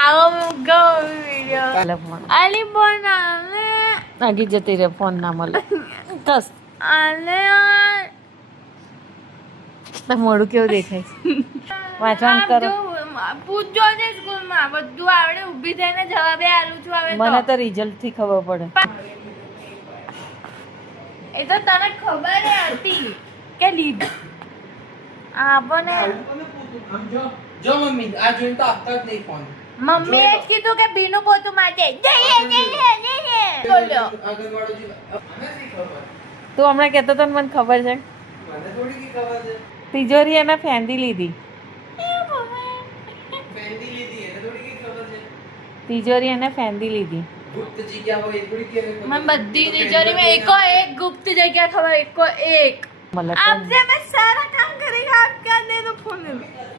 આવો go video આલી બોનાલે આગી જતી રે ફોન ના મળે કસ આલે તો મોડું કેવું દેખાય છે વાંચવાનું કરો પૂછજો ને સ્કૂલમાં બધું આવડે ઊભી થઈને જવાબે આલું છું હવે મને તો રિઝલ્ટ થી ખબર પડે એ તો તને ખબર હતી કે લીધ આપને જો મમ્મી આ જોઈને તો આપતા જ નહીં ફોન મમ્મી એ કીધું કે બીનું પોતું માટે બોલ્યો તું હમણાં કહેતો તો મને ખબર છે મને થોડી કી ખબર છે તિજોરી એને ફેંદી લીધી ફેંદી લીધી એને થોડી કી ખબર છે તિજોરી એને ફેંદી લીધી ગુપ્ત જગ્યા હોય એ થોડી કે મને બધી તિજોરી में एको एक गुप्त जगह खबर एको एक मतलब आपसे मैं सारा काम करेगा आप क्या दे दो फोन में